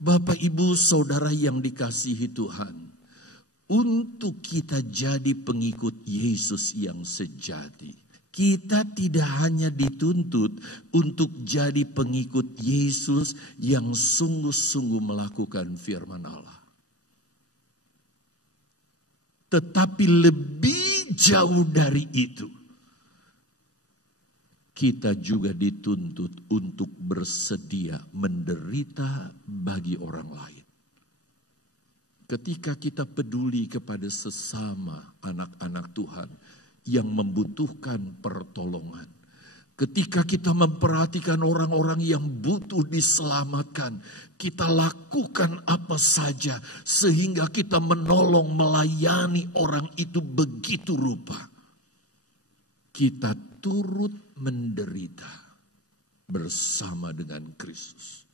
Bapak, Ibu, Saudara yang dikasihi Tuhan, untuk kita jadi pengikut Yesus yang sejati, kita tidak hanya dituntut untuk jadi pengikut Yesus yang sungguh-sungguh melakukan firman Allah. Tetapi lebih jauh dari itu, kita juga dituntut untuk bersedia menderita bagi orang lain. Ketika kita peduli kepada sesama anak-anak Tuhan yang membutuhkan pertolongan, ketika kita memperhatikan orang-orang yang butuh diselamatkan, kita lakukan apa saja sehingga kita menolong, melayani orang itu begitu rupa. Kita turut menderita bersama dengan Kristus.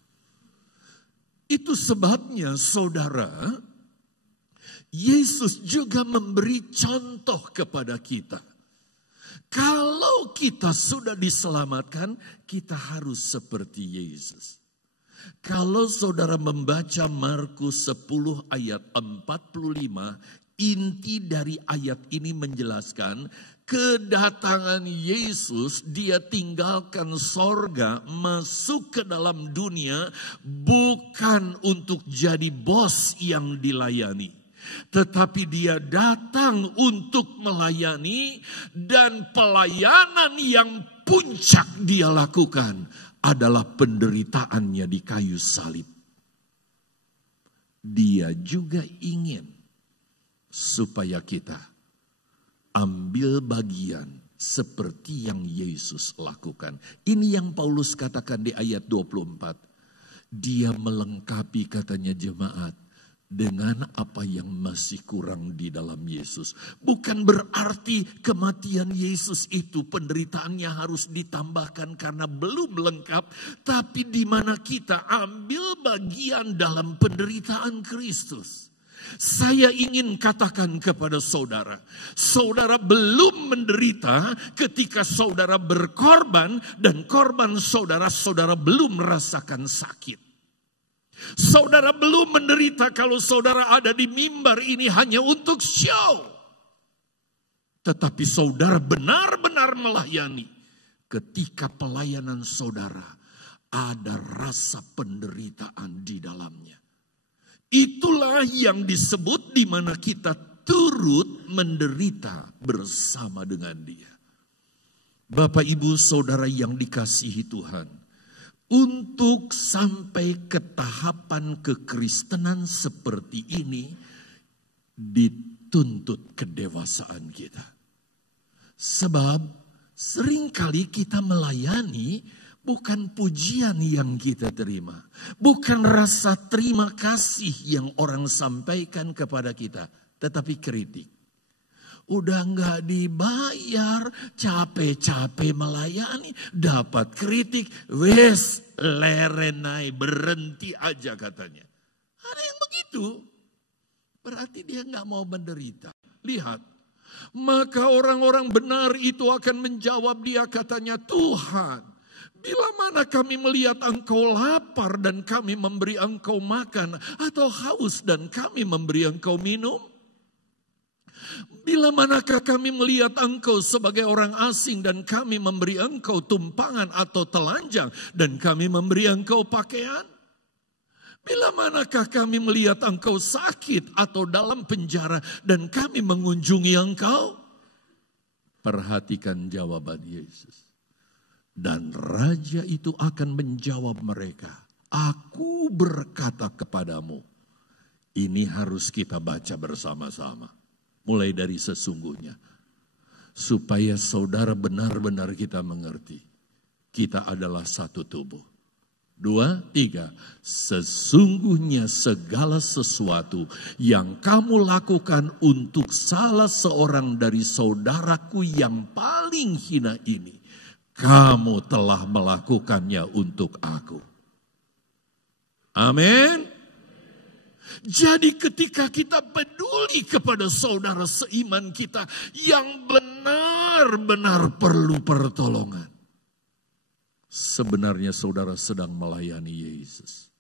Itu sebabnya, saudara, Yesus juga memberi contoh kepada kita. Kalau kita sudah diselamatkan, kita harus seperti Yesus. Kalau saudara membaca Markus 10 ayat 45, inti dari ayat ini menjelaskan kedatangan Yesus, dia tinggalkan sorga, masuk ke dalam dunia bukan untuk jadi bos yang dilayani. Tetapi dia datang untuk melayani, dan pelayanan yang puncak dia lakukan adalah penderitaannya di kayu salib. Dia juga ingin supaya kita ambil bagian seperti yang Yesus lakukan. Ini yang Paulus katakan di ayat 24. Dia melengkapi, katanya, jemaat dengan apa yang masih kurang di dalam Yesus. Bukan berarti kematian Yesus itu penderitaannya harus ditambahkan karena belum lengkap. Tapi di mana kita ambil bagian dalam penderitaan Kristus. Saya ingin katakan kepada saudara, saudara belum menderita ketika saudara berkorban, dan korban saudara belum merasakan sakit. Saudara belum menderita kalau saudara ada di mimbar ini hanya untuk show. Tetapi saudara benar-benar melayani ketika pelayanan saudara ada rasa penderitaan di dalamnya. Itulah yang disebut di mana kita turut menderita bersama dengan Dia. Bapak, Ibu, Saudara yang dikasihi Tuhan, untuk sampai ke tahapan kekristenan seperti ini dituntut kedewasaan kita. Sebab seringkali kita melayani bukan pujian yang kita terima, bukan rasa terima kasih yang orang sampaikan kepada kita, tetapi kritik. Udah nggak dibayar, capek-capek melayani, dapat kritik, wes lerenai, berhenti aja katanya. Ada yang begitu, berarti dia nggak mau menderita. Lihat, maka orang-orang benar itu akan menjawab dia, katanya, Tuhan, bila mana kami melihat Engkau lapar dan kami memberi Engkau makan, atau haus dan kami memberi Engkau minum? Bila manakah kami melihat Engkau sebagai orang asing dan kami memberi Engkau tumpangan atau telanjang dan kami memberi Engkau pakaian? Bila manakah kami melihat Engkau sakit atau dalam penjara dan kami mengunjungi Engkau? Perhatikan jawaban Yesus. Dan raja itu akan menjawab mereka, aku berkata kepadamu. Ini harus kita baca bersama-sama. Mulai dari sesungguhnya. Supaya saudara benar-benar kita mengerti. Kita adalah satu tubuh. 2, 3. Sesungguhnya segala sesuatu yang kamu lakukan untuk salah seorang dari saudaraku yang paling hina ini, kamu telah melakukannya untuk aku. Amin. Jadi ketika kita peduli kepada saudara seiman kita yang benar-benar perlu pertolongan, sebenarnya saudara sedang melayani Yesus.